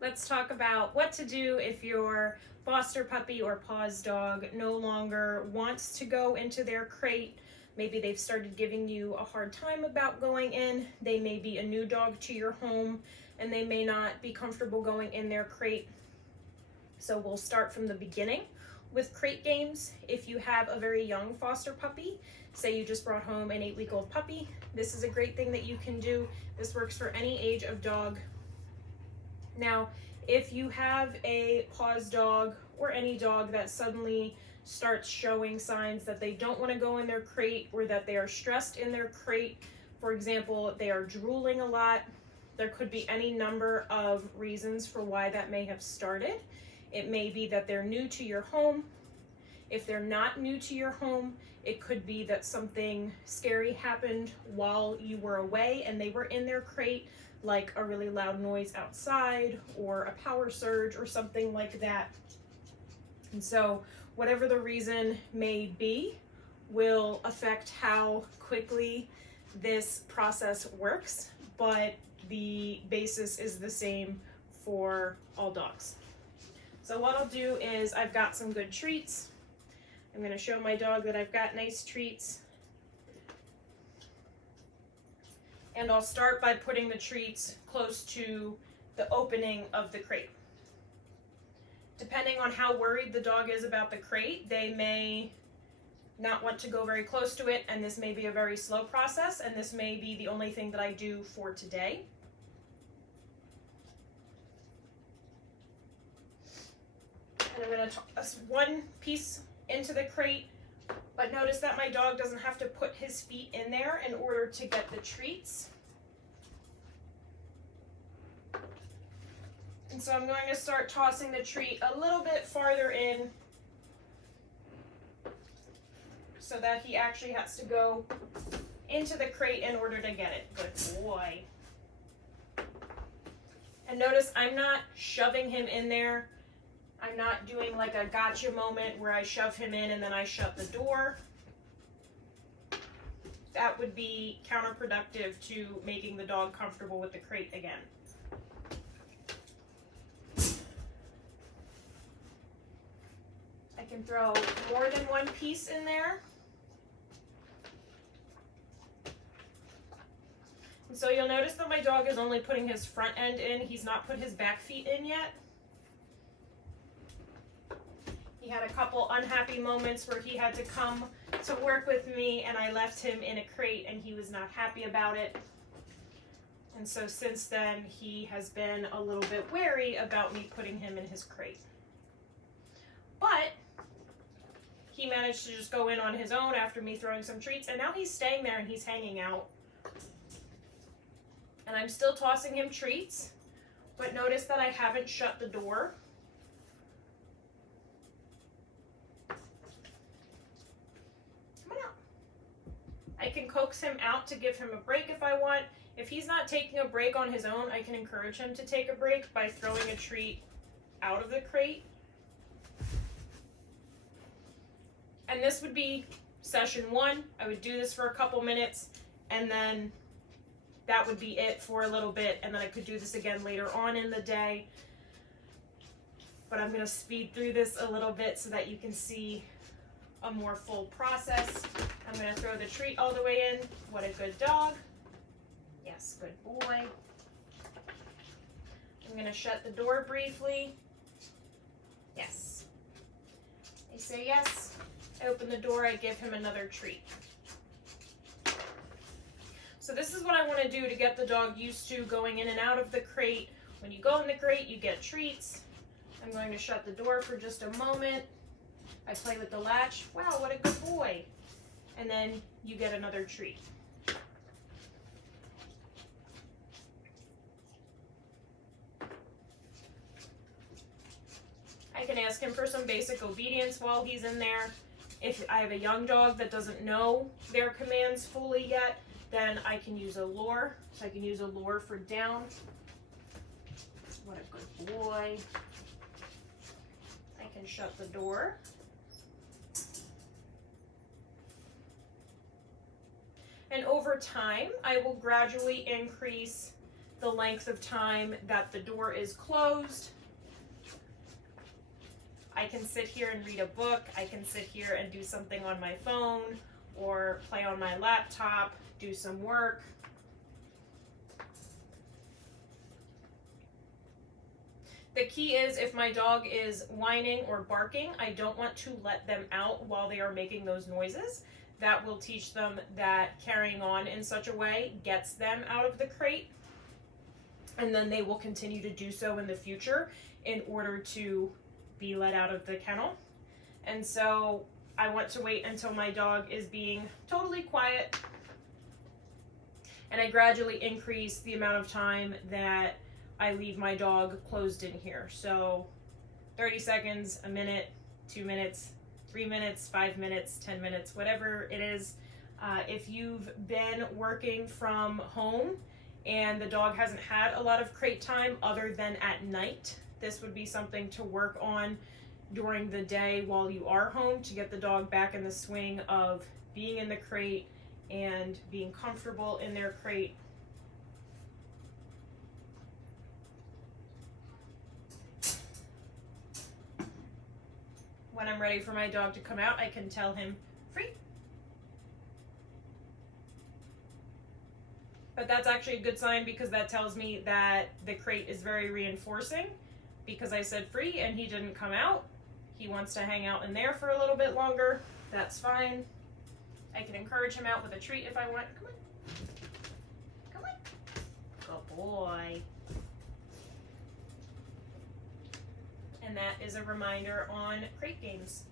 Let's talk about what to do if your foster puppy or paws dog no longer wants to go into their crate. Maybe they've started giving you a hard time about going in. They may be a new dog to your home and they may not be comfortable going in their crate. So we'll start from the beginning with crate games. If you have a very young foster puppy, say you just brought home an 8-week-old puppy, this is a great thing that you can do. This works for any age of dog. Now, if you have a paws dog or any dog that suddenly starts showing signs that they don't want to go in their crate or that they are stressed in their crate, for example, they are drooling a lot, there could be any number of reasons for why that may have started. It may be that they're new to your home. If they're not new to your home, it could be that something scary happened while you were away and they were in their crate, like a really loud noise outside or a power surge or something like that. And so whatever the reason may be will affect how quickly this process works, but the basis is the same for all dogs. So what I'll do is I've got some good treats. I'm going to show my dog that I've got nice treats. And I'll start by putting the treats close to the opening of the crate. Depending on how worried the dog is about the crate, they may not want to go very close to it, and this may be a very slow process, and this may be the only thing that I do for today. And I'm going to toss one piece into the crate, but notice that my dog doesn't have to put his feet in there in order to get the treats. And so I'm going to start tossing the treat a little bit farther in so that he actually has to go into the crate in order to get it. Good boy. And notice I'm not shoving him in there. I'm not doing like a gotcha moment where I shove him in and then I shut the door. That would be counterproductive to making the dog comfortable with the crate again. I can throw more than one piece in there. And so you'll notice that my dog is only putting his front end in. He's not put his back feet in yet. He had a couple unhappy moments where he had to come to work with me and I left him in a crate and he was not happy about it. And so since then he has been a little bit wary about me putting him in his crate. But he managed to just go in on his own after me throwing some treats, and now he's staying there and he's hanging out. And I'm still tossing him treats, but notice that I haven't shut the door. I can coax him out to give him a break if I want. If he's not taking a break on his own, I can encourage him to take a break by throwing a treat out of the crate. And this would be session 1. I would do this for a couple minutes and then that would be it for a little bit, and then I could do this again later on in the day. But I'm going to speed through this a little bit so that you can see a more full process. I'm going to throw the treat all the way in. What a good dog. Yes, good boy. I'm going to shut the door briefly. Yes. I say yes. I open the door, I give him another treat. So this is what I want to do to get the dog used to going in and out of the crate. When you go in the crate, you get treats. I'm going to shut the door for just a moment. I play with the latch. Wow, what a good boy. And then you get another treat. I can ask him for some basic obedience while he's in there. If I have a young dog that doesn't know their commands fully yet, then I can use a lure. So I can use a lure for down. What a good boy. I can shut the door. And over time, I will gradually increase the length of time that the door is closed. I can sit here and read a book. I can sit here and do something on my phone or play on my laptop, do some work. The key is if my dog is whining or barking, I don't want to let them out while they are making those noises. That will teach them that carrying on in such a way gets them out of the crate. And then they will continue to do so in the future in order to be let out of the kennel. And so I want to wait until my dog is being totally quiet. And I gradually increase the amount of time that I leave my dog closed in here. So 30 seconds, a minute, 2 minutes, 3 minutes, 5 minutes, 10 minutes, whatever it is. If you've been working from home and the dog hasn't had a lot of crate time other than at night, this would be something to work on during the day while you are home to get the dog back in the swing of being in the crate and being comfortable in their crate. When I'm ready for my dog to come out, I can tell him free. But that's actually a good sign because that tells me that the crate is very reinforcing because I said free and he didn't come out. He wants to hang out in there for a little bit longer. That's fine. I can encourage him out with a treat if I want. Come on. Come on. Good boy. And that is a reminder on crate games.